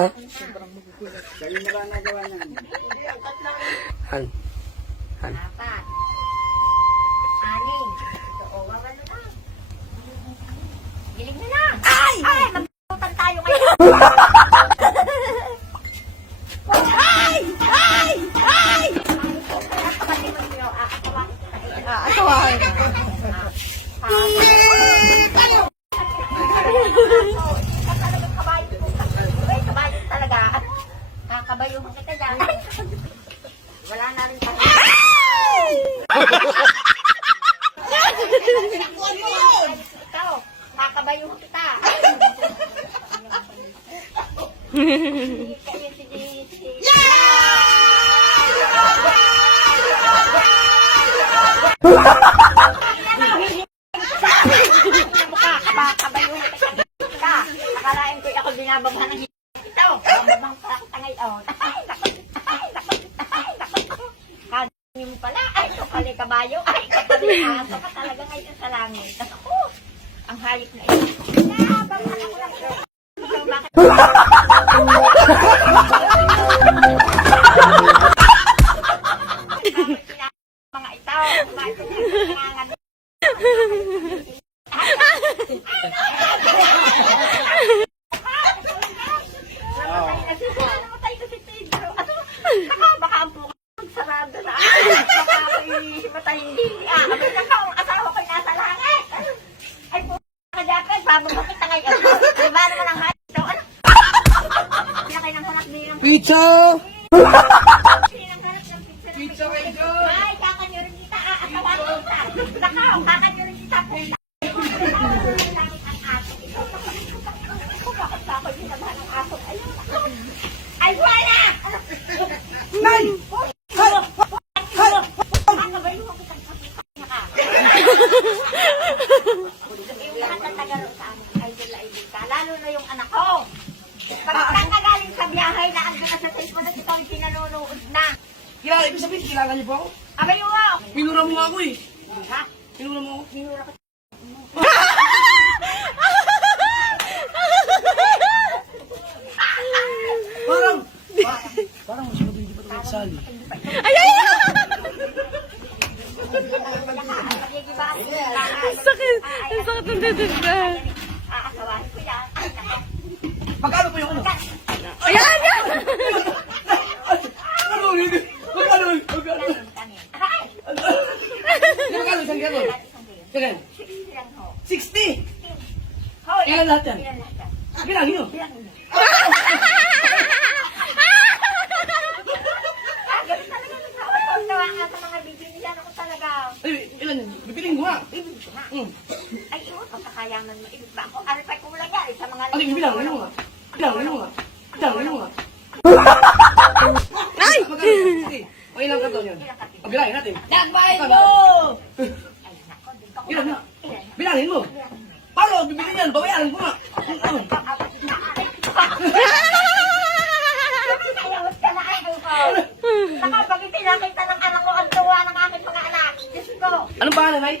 Ha? Kayo na lang nagawa niyan. Han. Han. Apat. Anim. Ito, o, wawalo na. Giling na lang. Ay! Ay! Magputan tayo ngayon. Ay! Ay! Ay! Asawahin. Kabayo talaga. Kakabayuhan kita dyan. Wala na rin tayo. Ikaw, kakabayuhan kita. Akalain ko ako binababa ng ito. Babang pa ako tangay. Kanyo mo pala. Ay, kapali kabayo. Ay, kapali aso ka talaga ngayon sa langit. Ako, ang hayop na ito. Babang ako lang ito. So, bakit? Mga ito. Bakit nangangan? Namatay ko si Pedro. Baka ang puka sarado na. Baka matay hindi. Abay na ka, ang asawa ko'y nasa langit. Ay puka ka dapat, bababa kita ngayon. Diba naman ang hayop ito? Ano? Pinakay ng hanap nilang Pizza! pizza kayo. Ay, kakanyurin kita. Asawa ko kita. Nakaw, kakanyurin kita. Puta. Ay, wala! Nay! Hay! Hay! Lalo na yung anak ko. Pag nagaling sa biyahe na andun na sa cellphone at ito ang pinanonood na. Kilala, ibig sabihin, kilala niyo po ako? Abay mo! Minura mo nga ako eh. Ha? Minura mo ako. Minura ko. Parang mas mabindi pa ito magsali. Sakit! Ang sakit ng dada. Aasawahin ko yan. Magkano po yung ano? Ayan! Ayan! Ano? Magkano? Magkano? Magkano? Isang gano'n? Kailan? 60! Ilan lahat yan? Bilangin nyo. Ay, ilan yun? Bibiling mo nga. Ay, iwan ko sa kayaman mo. Ibig ba ako? Aripay ko lang yan sa mga... Ano yung bilang? Ano nga? Bilang, ano nga? Bilang, ano nga? Ay! Sige. O ilang kanton yun? O bilangin natin. Nagbayad mo! Ilan nga? Bilangin mo. Paano? Bibiling yan. Babayaran ko nga. Ayawat ka na ay ko. Saka pag itinakita ng anak ko ang tuwa ng aking mga anak. Diyos ko. Anong pangalan, Nay?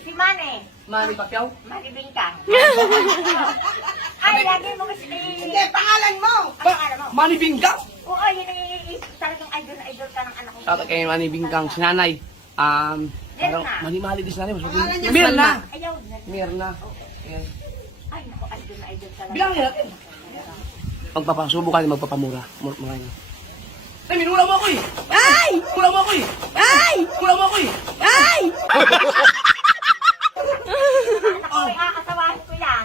Si Mane. Manny Pacquiao? Mane Bingkang. Ay, lagi mo kasi... Hindi, pangalan mo! Pangalan mo? Manny Bingkang? Oo, yun ang iisip. Talagang idol na idol ka ng anak ko. Shoutout kay Manny Bingkang, si nanay. Parang Mirna. mani-mali din si nanay. Mirna! Ayaw na. Mirna. Ayan. Ay, naku, idol na idol ka lang. Bilangin natin. Magpapasubukan, magpapamura. Murahin. Ay, minula mo ako eh! Ay! Minula mo ako eh! Ay! Minula mo ako eh! Ay! Anak ko, aakasawahin ko yan.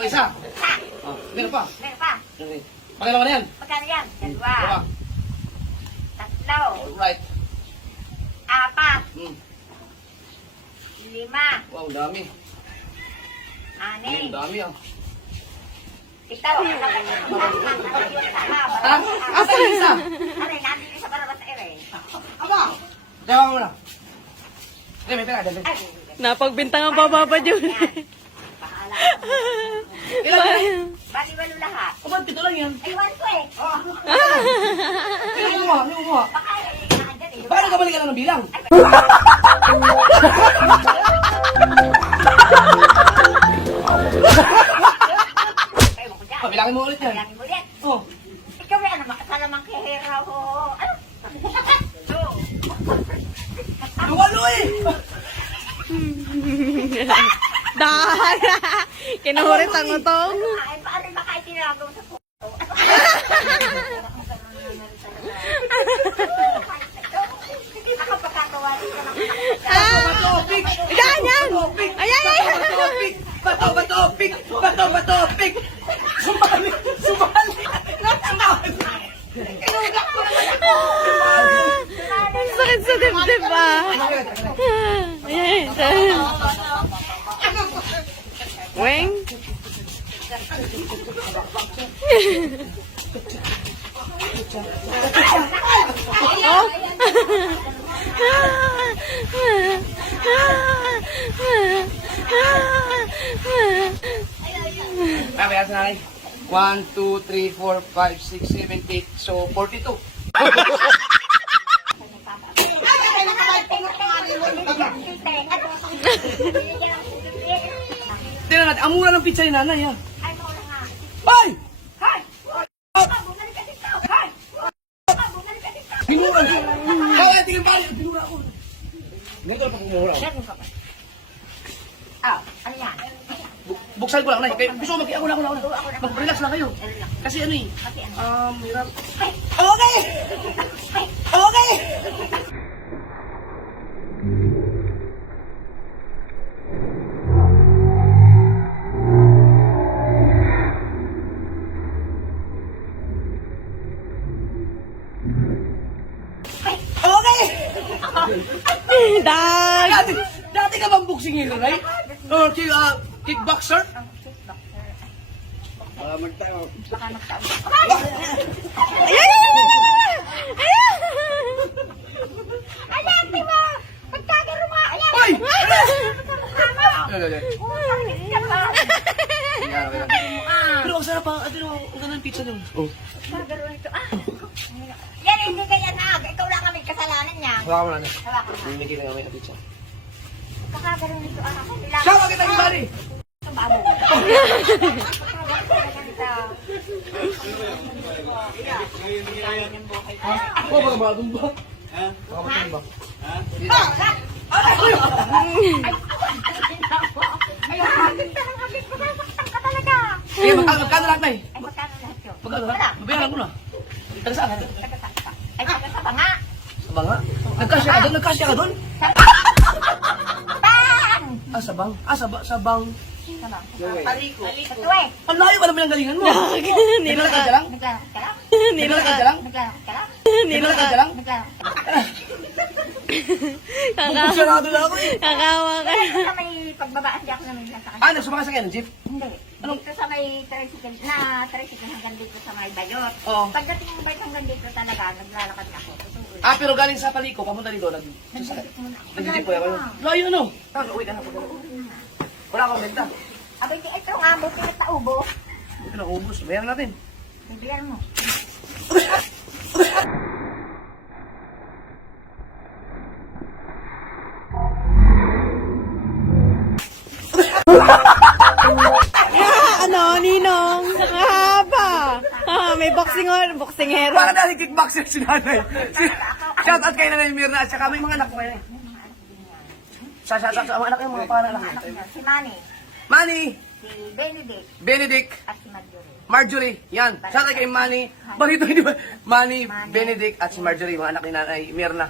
O, isa. Meron pa. Meron pa. Okay. Pagkalawa na yan. Magkano yan? Dalawa. Dalawa. Tatlo. Alright. Apat. 5. Wow, dami. 6. Dami ah. Ito. Ha? Asa yung isa? Aray, nandito sa barabas ere. Aba! Dawa mo na. Hindi, may pera. Dali. Ay, Napagbintang ang bababa dyan. bahala. Ilan yan? Bali-walo lahat. O, ba't pito lang yan? Aywan ko eh. Ilan mo ha? Ilan mo ha? Baka nandyan eh. Paano ka balikan ng bilang? Ewan Pabilangin mo ulit yan. Bilangin mo ulit. Oh. Ikaw yan, salamang kihira ho. Ano? Luwalo eh! Dahan. Kinuhurit ang utong. Ay, paano ba kayo tinagaw sa puto? Ako pagkakawali ka ng Batopik! Yan, yan. Ayan, ayan. Batopik! Batopik! Batopik! Sumali! Sumali! Ang sakit sa dibdib ah. Ayan, ayan. Weng. Kaya sa nanay. 1, 2, 3, 4, 5, 6, 7, 8. So, 42. Tingnan natin, ang mura ng pizza ni nanay, ha? Ay, muna nga. Ay! Hay! Bumalik ka dito! Hay! Bumalik ka dito! Minura! Kaya, tingnan pa! Minura ako. Hindi ko na pa kumura. Ganun ka ba? Ah, ano yan? Buksan ko lang, nay. Kaya, gusto ko ako na. Mag-relax lang kayo. Kasi ano eh. Kasi ano? Hirap. Ay! Okay! Ay! Okay! Okay! Dag. Dati ka bang boxing hero, right? Or kickboxer? Malamag tayo. Baka magtaon. Ayan, ayan. Ayan, di ba? Pagkagaro mo! Ayan! Ay! Pangit ka pa! Pero ang sarap ha. Pero ang ganda ng pizza nyo. Oh. Pagkagaro nito. Yan, hindi ka yan na. Ikaw lang kami kasalanan niya. Wala ko na. Hawakan mo. Hindi kita kami ng pizza. Pagkagaro nito, anak ko. Siya, bakit tayo bari? Ang babo. Oh, mga bagong ba? Ha? Mga bagong ba? Ay, hagit ka ng hagit. Masasaktan ka talaga. Sige, magkano lahat na eh? Ay, magkano lahat yun? Magkano Wala. lahat? Babayaran ko na. Taga saan? Taga-sakta. Ay, taga-saba nga. Sabang nga? Nagkasya ka doon? Nagkasya ka doon? Bang! Sabang? Sabang. Sabang. Paliko. Ito eh. Ang layo ka naman ang galingan mo. Nilo ka. Naglalakad ka lang? Naglalakad ka lang? Naglalakad ka lang? Naglalakad ka lang? Naglalakad ka lang? Naglalakad ka lang? Bubusarado na ako eh. Kakawa ka. Dito sa may pagbabaan di ako namin sa kanya. Nagsumakasakay ka ng jeep? Hindi. Dito sa may tricycle hanggang dito sa may bayot. Oo. Pagdating mo ba hanggang dito talaga, naglalakad ako. Tutuloy. Pero galing sa Paliko, papunta dito, Naglalakad muna ako. nag-jeep po yan. Layo ano? Uy, ka na po. Wala akong benta. Abay, di ito nga, buti na taubo. Hindi ka na ubus. Bayaran natin. Bibigyan mo. Ano, Ninong? Nakahaba. May boxingero. Para dahil kickboxer si nanay. Shout out kay nanay Mirna at saka may mga anak ko kayo. Sa mga anak yung mga pangalan Anak lang. niya, si Manny, Manny, si Benedict, Benedict, at si Marjorie. Marjorie. Yan. Shout out kay Manny. Balito hindi ba? Manny, Benedict at si Marjorie, mga anak ni nanay Mirna.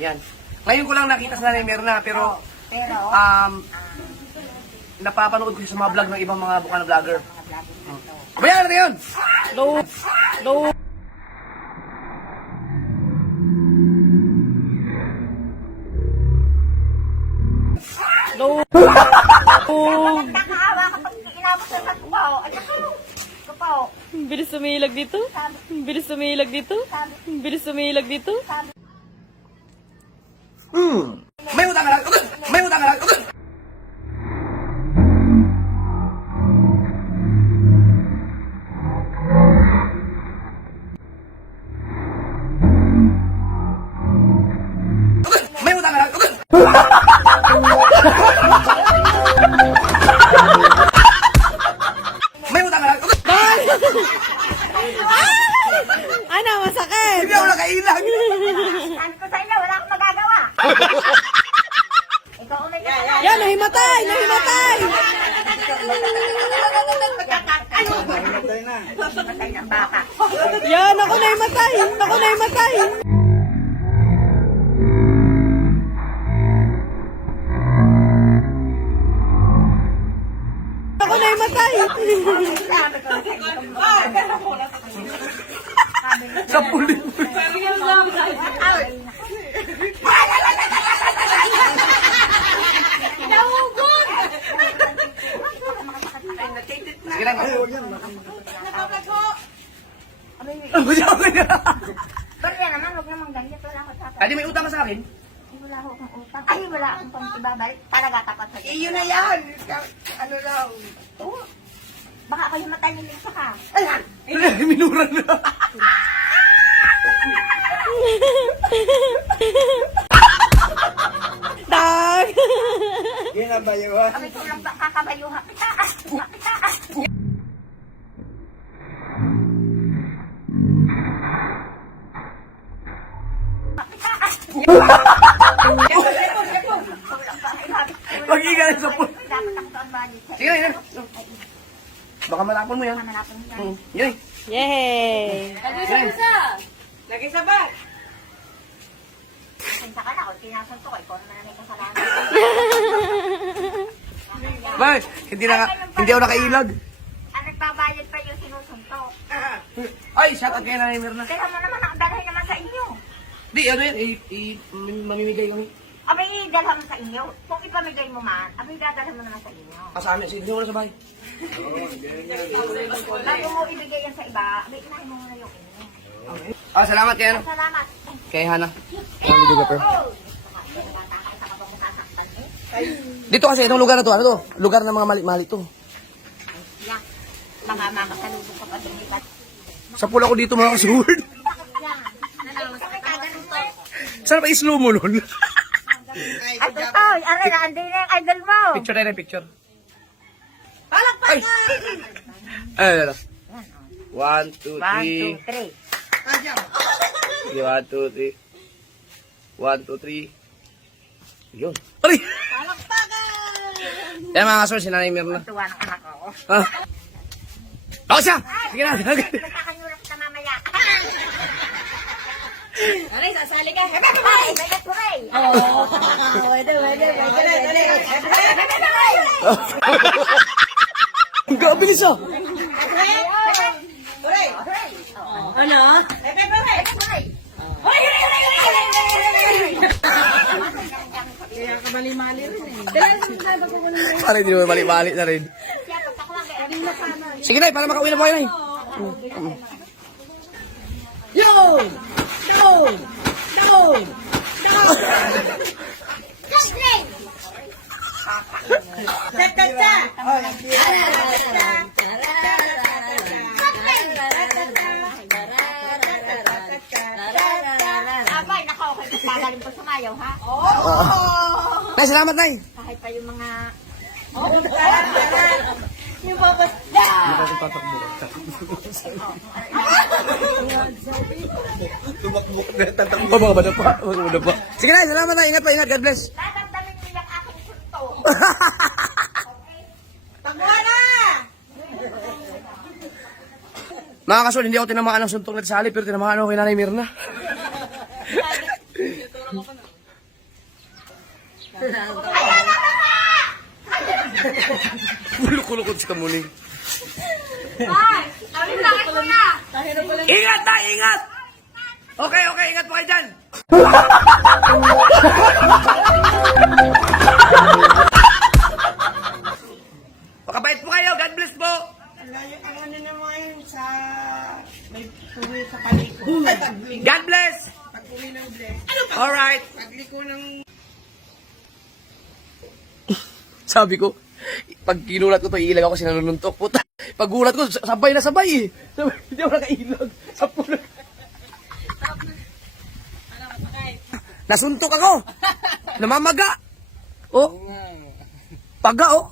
Yan. Ngayon ko lang nakita sa nanay Mirna pero Pero, napapanood ko siya sa mga vlog ng ibang mga bukana vlogger. mga vlogger dito. Bayaran natin yun! Low. Nakakaawa kapag inabot sa kupaw. Ay, naku! Kupaw. Bilis sumilag dito. Bilis sumilag dito. Bilis sumilag dito. May utang ka lang! May utang ka lang! May utang ka lang! May utang ka lang! Ano, masakit? Hindi ako nakailag. Sabi ko sa inyo, wala akong magagawa. Ikaw ang may kasalanan. Yan, nahimatay! Nahimatay! Patay ng baka. Yan, ako nahimatay! Ako nahimatay! Ako nahimatay! Sabi ko, Sa pulit. Sige lang. Ano siya? pero yan naman, huwag namang ganyan. Wala akong tatay. Adi, may utang ka sa akin? Wala akong utang. Ay, wala akong pang ibabalik. Talaga tapat sa iyo. Yun na yan. Ano lang. Oo. Baka ako yung matay niling ka. Minura na. Dag! Ginabayuhan. Kami tulang ba kakabayuhan kita. Mag-iingat sa pulit. Dapat ako doon balik. Sige na, baka malapon mo yan. Malapit niya. Yun. Yay! Nagisabat. Pinsa ka na, kung tinasunto ko, ikaw naman ang may kasalanan. Bakit? Hindi ako nakailag. Ang nagbabayad pa yung sinusunto. Ay, shout out kay Nanay Mirna. Kaya mo naman, nakadalhin naman sa inyo. Di, ano yan, mamimigay kami. Abay, dalhan mo sa inyo. Kung ipamigay mo man, abay, dadalhan mo naman sa inyo. Kasama, sige mo na sa bahay. Bago mo ibigay yan sa iba, abay, inahin mo muna yung inyo. Salamat kay ano. Salamat. Kay Hana. Ang videographer. Dito kasi, itong lugar na to, ano to? Lugar ng mga mali-mali to. Yan. Mga makasalubog ko pa dumipat. Sa pula ko dito mga kasiword. Yan. Kami kaganon to. Saan pa i-slow mo nun? At ito, ano na, andi na yung idol mo. Picture tayo, picture. Palakpak Ay! Ay, ano? 1, 2, 3. 1, 2, 3. 1, 2, 3. 1, 2, 3. Yun. Aray! Yan mga kasor, si Nanay Mirna. Tuwa ng anak ko. Ah. Ako siya! Sige na. Magkakanyurap ka mamaya. Aray, sasali ka. Ay, bagat ko rin. Ang gabilis ah! Ano? Para hindi naman mali-mali na rin. Sige na, para makauwi na po kayo na. Yo! Yo! Yo! Tata! Abay, nako, pagaling ko sumayaw, ha? Nay, salamat, Nay. Kahit pa yung mga... Yung babat. Oh, mga bada pa. Mga bada pa. Sige na, salamat na. Ingat pa, ingat. God bless. Dadamdamin mo yung aking sunto. Tagwa na! Mga kasol, hindi ako tinamaan ng suntong na sali, pero tinamaan ako kay Nanay Mirna. Kulukulukod si Kamuning. Ay! Ang langit mo na! Ingat na, ingat! Okay, okay, ingat po kayo dyan. Makabait po kayo, God bless po. Ang ano naman sa... May tuwi sa paliko. Pagliko. God bless. Pag-uwi ng bless. Alright. Pagliko ng... Sabi ko, pag kinulat ko to, iilag ako kasi nanununtok. Puta, pag gulat ko, sabay na sabay eh. Sabay, hindi ako nakailag. Sapo na. Nasuntok ako. Namamaga. Oh. Paga oh.